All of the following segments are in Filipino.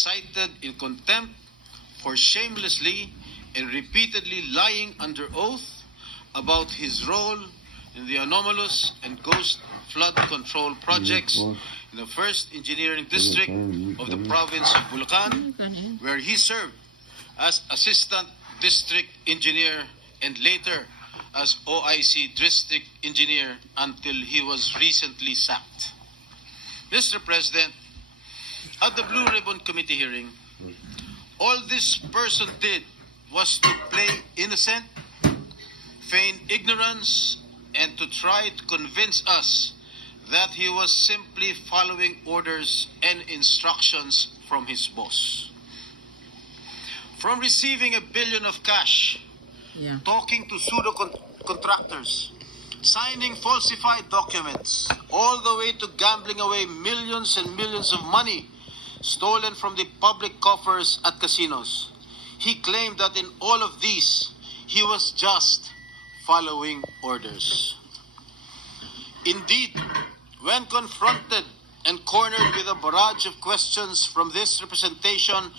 cited in contempt for shamelessly and repeatedly lying under oath about his role in the anomalous and ghost flood control projects in the first engineering district of the province of Bulacan, where he served as assistant district engineer and later as OIC district engineer until he was recently sacked. Mr. President, at the Blue Ribbon Committee hearing, all this person did was to play innocent, feign ignorance, and to try to convince us that he was simply following orders and instructions from his boss. From receiving $1 billion of cash, talking to pseudo-contractors, signing falsified documents, all the way to gambling away millions and millions of money stolen from the public coffers at casinos. He claimed that in all of these, he was just following orders. Indeed, when confronted and cornered with a barrage of questions from this representation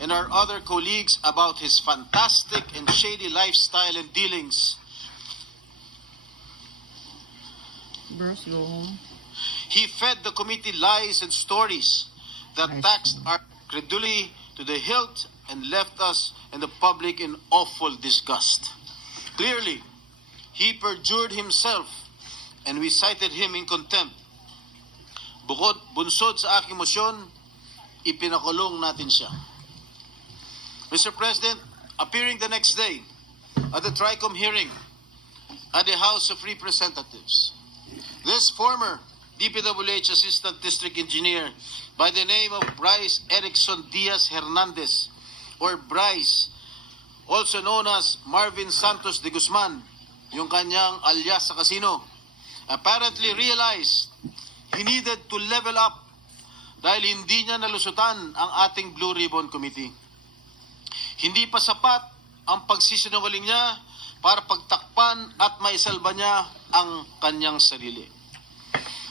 and our other colleagues about his fantastic and shady lifestyle and dealings, he fed the committee lies and stories that taxed our credulity to the hilt and left us and the public in awful disgust. Clearly, he perjured himself and we cited him in contempt. Bunsod sa aking motion, ipinakulong natin siya. Mr. President, appearing the next day at the TRICOM hearing at the House of Representatives, this former DPWH Assistant District Engineer by the name of Bryce Erickson Diaz Hernandez, or Bryce, also known as Marvin Santos de Guzman, yung kanyang alias sa casino, apparently realized he needed to level up dahil hindi niya nalusutan ang ating Blue Ribbon Committee. Hindi pa sapat ang pagsisinungaling niya para pagtakpan at maisalba niya ang kanyang sarili.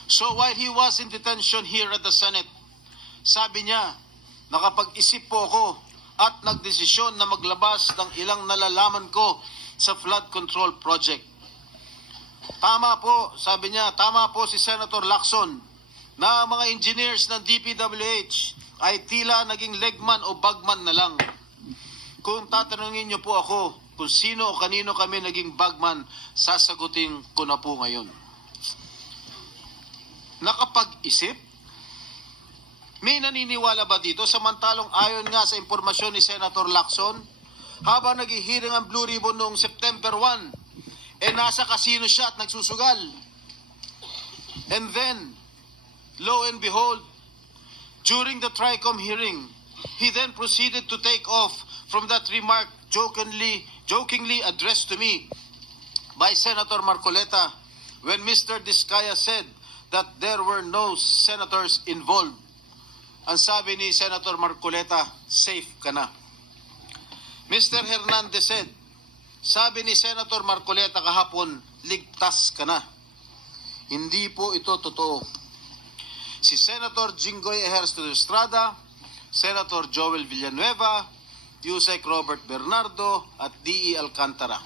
So while he was in detention here at the Senate, sabi niya, nakapag-isip po ako at nagdesisyon na maglabas ng ilang nalalaman ko sa flood control project. Tama po, sabi niya, tama po si Senator Lacson na mga engineers ng DPWH ay tila naging legman o bagman na lang. Kung tatanungin niyo po ako kung sino o kanino kami naging bagman, sasagutin ko na po ngayon. Nakapag-isip? May naniniwala ba dito? Samantalong ayon nga sa impormasyon ni Senator Lacson, habang naghihiring ang Blue Ribbon noong September 1, nasa casino siya at nagsusugal. And then, lo and behold, during the TRICOM hearing, he then proceeded to take off from that remark jokingly addressed to me by Senator Marcoleta when Mr. Diskaya said that there were no senators involved. Ang sabi ni Senator Marcoleta, safe ka na. Mr. Hernandez said, sabi ni Senator Marcoleta kahapon, ligtas ka na. Hindi po ito totoo. Si Senator Jinggoy Ejercito de Estrada, Senator Joel Villanueva, Yusek Robert Bernardo at D.E. Alcantara.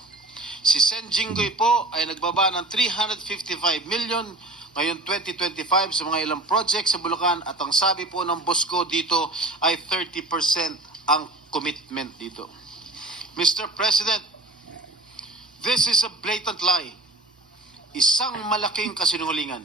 Si Sen Jinggoy po ay nagbaba ng 355 million ngayon 2025 sa mga ilang projects sa Bulacan at ang sabi po ng boss ko dito ay 30% ang commitment dito. Mr. President, this is a blatant lie. Isang malaking kasinungalingan.